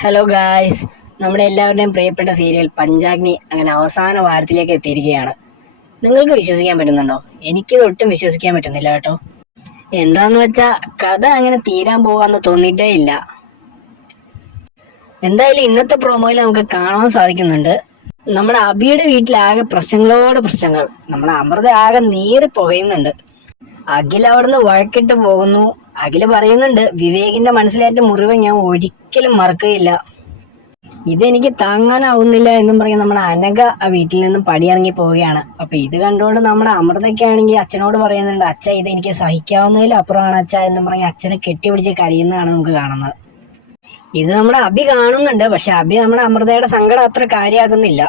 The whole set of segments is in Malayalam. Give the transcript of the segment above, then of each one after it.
ഹലോ ഗായ്സ്, നമ്മുടെ എല്ലാവരുടെയും പ്രിയപ്പെട്ട സീരിയൽ പഞ്ചാഗ്നി അങ്ങനെ അവസാന വാരത്തിലേക്ക് എത്തിയിരിക്കുകയാണ്. നിങ്ങൾക്ക് വിശ്വസിക്കാൻ പറ്റുന്നുണ്ടോ? എനിക്കിത് ഒട്ടും വിശ്വസിക്കാൻ പറ്റുന്നില്ല കേട്ടോ. എന്താന്ന് വെച്ചാ കഥ അങ്ങനെ തീരാൻ പോവാന്ന് തോന്നിയിട്ടേ ഇല്ല. എന്തായാലും ഇന്നത്തെ പ്രോമോയിൽ നമുക്ക് കാണാൻ സാധിക്കുന്നുണ്ട്, നമ്മുടെ അബിയുടെ വീട്ടിലാകെ പ്രശ്നങ്ങളോട് പ്രശ്നങ്ങൾ. നമ്മുടെ അമൃത ആകെ നീറി പുകയുന്നുണ്ട്. അഖിൽ അവിടുന്ന് വഴക്കിട്ട് പോകുന്നു. അഖില് പറയുന്നുണ്ട്, വിവേകിന്റെ മനസ്സിലേറ്റ മുറിവ് ഞാൻ ഒരിക്കലും മറക്കുകയില്ല, ഇതെനിക്ക് താങ്ങാനാവുന്നില്ല എന്നും പറയും നമ്മുടെ അനഘ ആ വീട്ടിൽ നിന്നും പടിയിറങ്ങി പോവുകയാണ്. അപ്പൊ ഇത് കണ്ടുകൊണ്ട് നമ്മുടെ അമൃതയ്ക്കാണെങ്കിൽ അച്ഛനോട് പറയുന്നുണ്ട്, അച്ഛ ഇത് എനിക്ക് സഹിക്കാവുന്നതിലും അപ്പുറമാണ് അച്ഛ എന്നും പറഞ്ഞ് അച്ഛനെ കെട്ടിപ്പിടിച്ച് കരയുന്നതാണ് നമുക്ക് കാണുന്നത്. ഇത് നമ്മുടെ അബി കാണുന്നുണ്ട്, പക്ഷെ അബി നമ്മുടെ അമൃതയുടെ സങ്കടം അത്ര കാര്യമാക്കുന്നില്ല.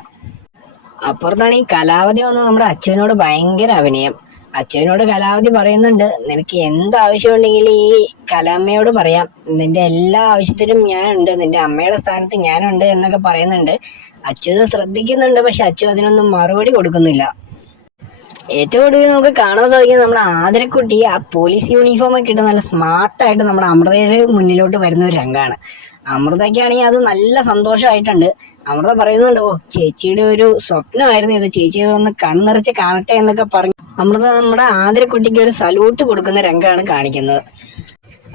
അപ്പുറത്താണ് ഈ കലാവധി വന്ന് നമ്മുടെ അച്ഛനോട് ഭയങ്കര അഭിനയം. അച്ഛനോട് കലാവധി പറയുന്നുണ്ട്, നിനക്ക് എന്ത് ആവശ്യമുണ്ടെങ്കിലും ഈ കലാമ്മയോട് പറയാം, നിന്റെ എല്ലാ ആവശ്യത്തിനും ഞാനുണ്ട്, നിന്റെ അമ്മയുടെ സ്ഥാനത്ത് ഞാനുണ്ട് എന്നൊക്കെ പറയുന്നുണ്ട്. അച്ഛൻ ശ്രദ്ധിക്കുന്നുണ്ട്, പക്ഷെ അച്ഛൻ അതിനൊന്നും മറുപടി കൊടുക്കുന്നില്ല. ഏറ്റവും ഒടുവിൽ നമുക്ക് കാണാൻ സാധിക്കുന്നത് നമ്മുടെ ആതിരക്കുട്ടി ആ പോലീസ് യൂണിഫോം ഒക്കെ ഇട്ട് നല്ല സ്മാർട്ടായിട്ട് നമ്മുടെ അമൃതയുടെ മുന്നിലോട്ട് വരുന്ന ഒരു രംഗമാണ്. അമൃതയ്ക്കാണെങ്കിൽ അത് നല്ല സന്തോഷമായിട്ടുണ്ട്. അമൃത പറയുന്നുണ്ട്, ഓ ചേച്ചിയുടെ ഒരു സ്വപ്നമായിരുന്നു ഇത്, ചേച്ചി ഇതൊന്ന് കണ്ണിറച്ച് കാണട്ടെ എന്നൊക്കെ പറഞ്ഞു അമൃത നമ്മുടെ ആതിരക്കുട്ടിക്ക് ഒരു സല്യൂട്ട് കൊടുക്കുന്ന രംഗമാണ് കാണിക്കുന്നത്.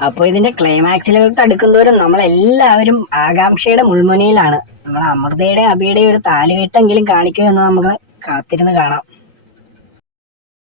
അപ്പോൾ ഇതിന്റെ ക്ലൈമാക്സിലോട്ട് അടുക്കുന്നവരും നമ്മളെല്ലാവരും ആകാംക്ഷയുടെ മുൾമുനയിലാണ്. നമ്മുടെ അമൃതയുടെ അബിയുടെ ഒരു താലികെട്ടെങ്കിലും കാണിക്കുമെന്ന് നമുക്ക് കാത്തിരുന്ന് കാണാം.